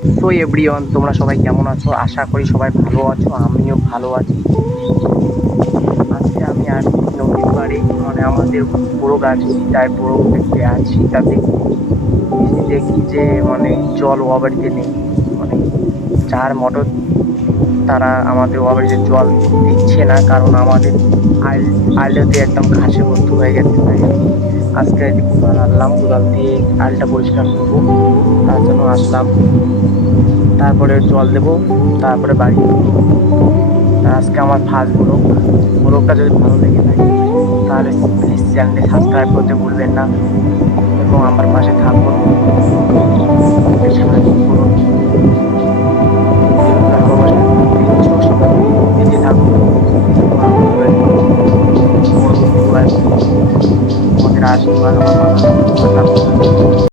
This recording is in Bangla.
সো এভরিওয়ান, তোমরা সবাই কেমন আছো? আশা করি সবাই ভালো আছো, আমিও ভালো আছি। আজকে আমি আর নদীর পাড়ে, মানে আমাদের বড় গাছ সীতায় বড় গাছ সীতাতে এসে দেখি যে মানে জল ও বাড়িতে নেই। মানে যার মোটর তারা আমাদের ও বাড়িতে জল দিচ্ছে না, কারণ আমাদের আইলতে একদম ঘাসে ভর্তি হয়ে গেছে। তাই আমি আজকে কোদাল আনলাম, কোদাল দিয়ে আইলটা পরিষ্কার করবো, তার জন্য আসলাম। তারপরে জল দেবো, তারপরে বাড়ি ফিরবো। আজকে আমার ফার্স্ট ব্লগটা যদি ভালো লেগে থাকে তাহলে প্লিজ চ্যানেলটি সাবস্ক্রাইব করতে ভুলবেন না এবং আমার পাশে থাকুন, আমাকে সাহায্য করুন। যেভাবে ভালোবাসা দিচ্ছ সেভাবে দিতে থাকুন। পরবর্তী আমাদের আশীর্বাদ আমার মাথা